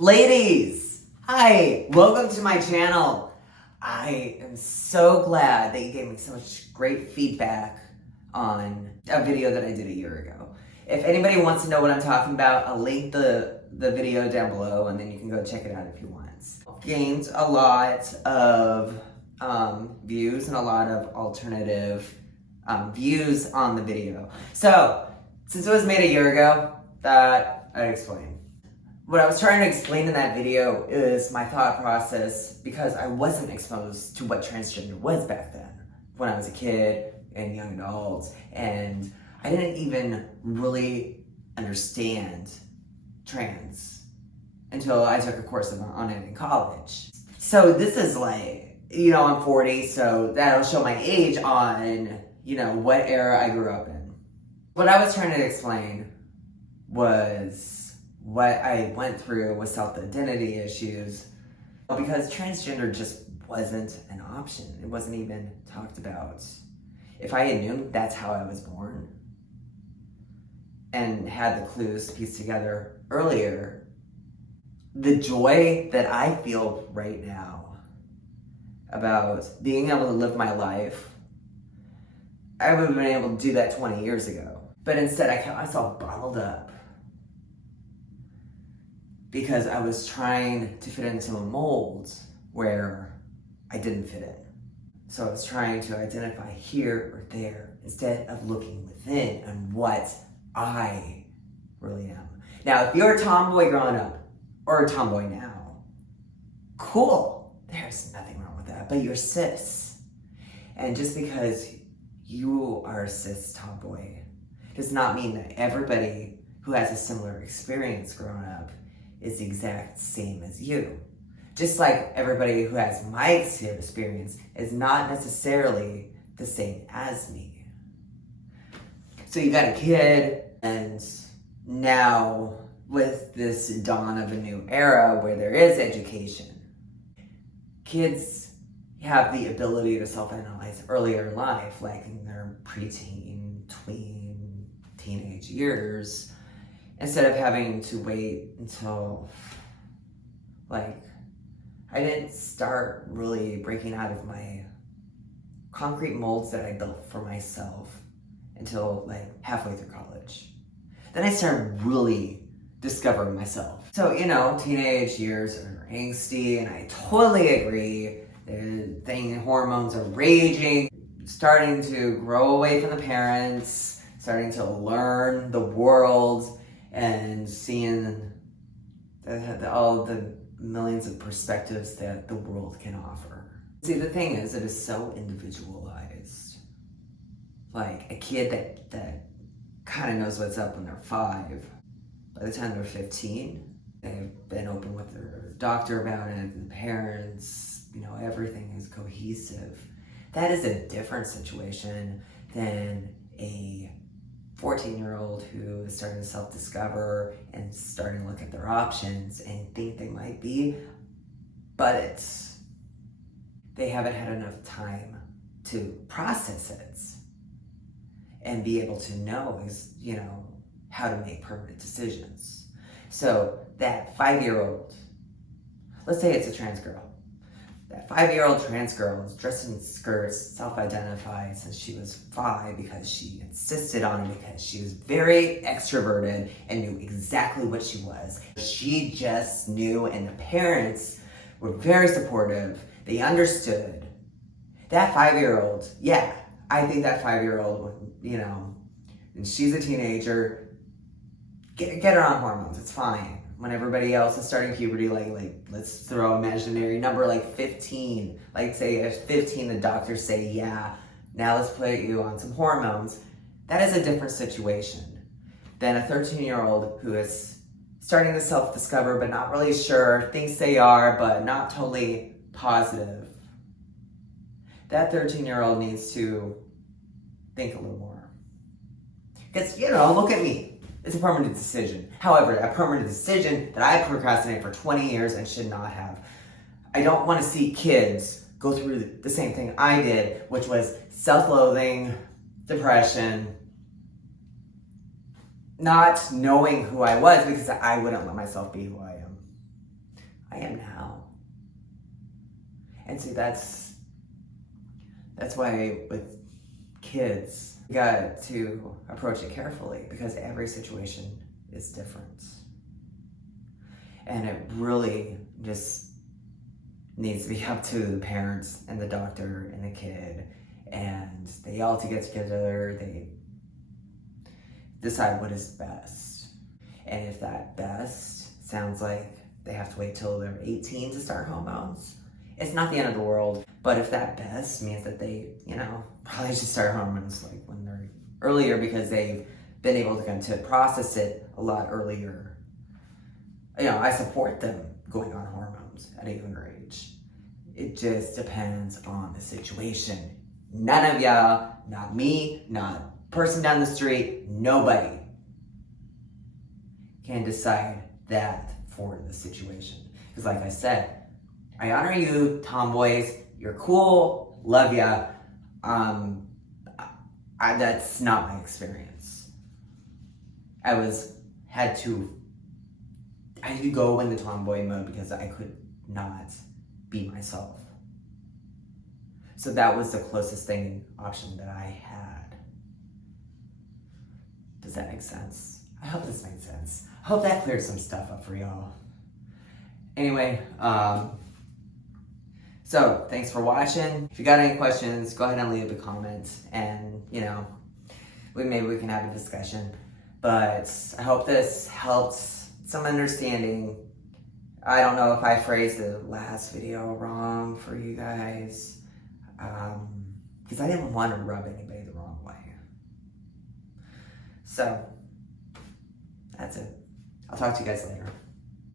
Ladies, hi, welcome to my channel. I am so glad that you gave me so much great feedback on a video that I did a year ago. If anybody wants to know what I'm talking about, I'll link the video down below and then you can go check it out if you want. Gained a lot of views and a lot of alternative views on the video. So, since it was made a year ago, that I'd explain. What I was trying to explain in that video is my thought process because I wasn't exposed to what transgender was back then when I was a kid and young adult, and I didn't even really understand trans until I took a course on it in college. So this is like, I'm 40, so that'll show my age on, what era I grew up in. What I was trying to explain was what I went through with self-identity issues, because transgender just wasn't an option. It wasn't even talked about. If I had known that's how I was born and had the clues to piece together earlier, the joy that I feel right now about being able to live my life, I would have been able to do that 20 years ago. But instead, I kept myself bottled up because I was trying to fit into a mold where I didn't fit in. So I was trying to identify here or there instead of looking within and what I really am. Now, if you're a tomboy growing up or a tomboy now, cool. There's nothing wrong with that, but you're cis. And just because you are a cis tomboy does not mean that everybody who has a similar experience growing up is the exact same as you. Just like everybody who has my experience is not necessarily the same as me. So you got a kid, and now with this dawn of a new era where there is education, kids have the ability to self-analyze earlier in life, like in their preteen, tween, teenage years, instead of having to wait until, I didn't start really breaking out of my concrete molds that I built for myself until halfway through college. Then I started really discovering myself. So, teenage years are angsty, and I totally agree. The hormones are raging, starting to grow away from the parents, starting to learn the world, and seeing all the millions of perspectives that the world can offer. See, the thing is, it is so individualized. Like a kid that kind of knows what's up when they're 5. By the time they're 15, they've been open with their doctor about it, and the parents, everything is cohesive. That is a different situation than a 14-year-old who is starting to self-discover and starting to look at their options and think they might be, but they haven't had enough time to process it and be able to know how to make permanent decisions. So that 5-year-old, let's say it's a trans girl, that 5-year-old trans girl is dressed in skirts, self-identified since she was 5 because she insisted on it, because she was very extroverted and knew exactly what she was. She just knew, and the parents were very supportive. They understood. That 5-year-old, yeah, I think that 5-year-old, and she's a teenager, get her on hormones, it's fine. When everybody else is starting puberty, let's throw an imaginary number like 15. Say at 15, the doctors say, yeah, now let's put you on some hormones. That is a different situation than a 13-year-old who is starting to self-discover, but not really sure, thinks they are, but not totally positive. That 13-year-old needs to think a little more. Because, look at me. It's a permanent decision. However, a permanent decision that I procrastinated for 20 years and should not have. I don't want to see kids go through the same thing I did, which was self-loathing, depression, not knowing who I was because I wouldn't let myself be who I am. I am now. And see, that's why with kids, you got to approach it carefully because every situation is different. And it really just needs to be up to the parents and the doctor and the kid, and they all to get together, they decide what is best. And if that best sounds like they have to wait till they're 18 to start hormones, it's not the end of the world. But if that best means that they, probably should start hormones like when they're earlier because they've been able to kind of process it a lot earlier. I support them going on hormones at a younger age. It just depends on the situation. None of y'all, not me, not person down the street, nobody can decide that for the situation. Because like I said, I honor you, tomboys. You're cool, love ya. That's not my experience. I had to go in the tomboy mode because I could not be myself. So that was the closest option that I had. Does that make sense? I hope this made sense. I hope that cleared some stuff up for y'all. Anyway, so thanks for watching. If you got any questions, go ahead and leave a comment, and maybe we can have a discussion. But I hope this helped some understanding. I don't know if I phrased the last video wrong for you guys, because I didn't want to rub anybody the wrong way. So that's it. I'll talk to you guys later.